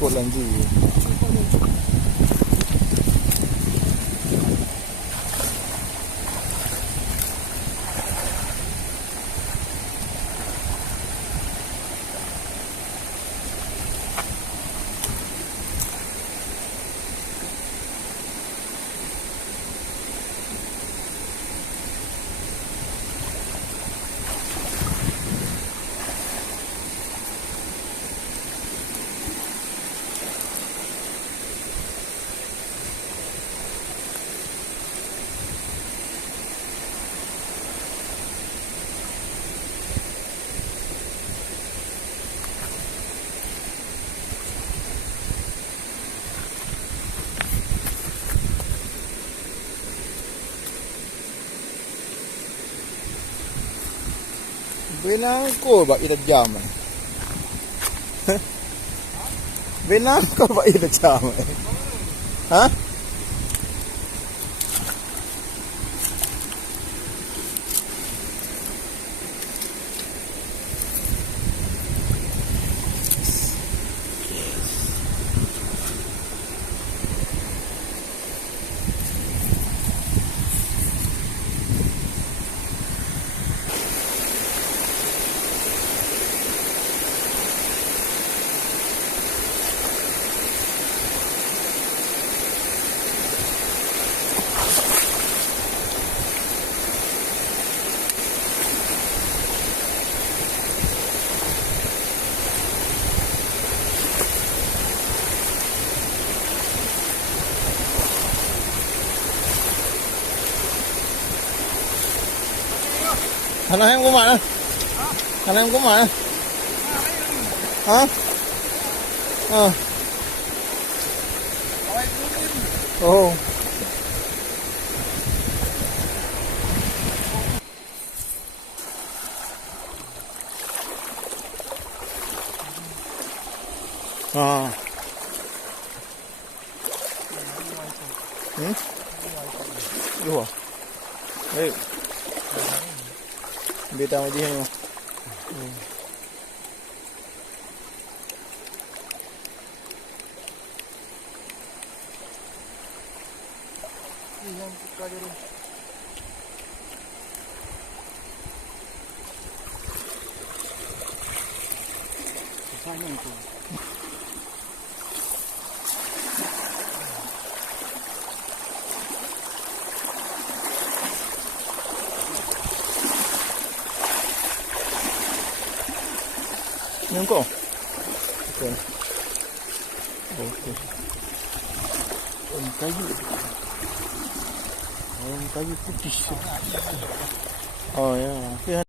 Cô làm gì? Bilang kau buat ida jam. Bilang kau buat ida jam. Ha? Thằng em có mặt thằng em có mặt hả? Ồ. Đúng rồi. Beta mo di mo. Yang suka dulu. Sana itu. Yang kau? Okay. Okay. Kayu putih. Oh ya.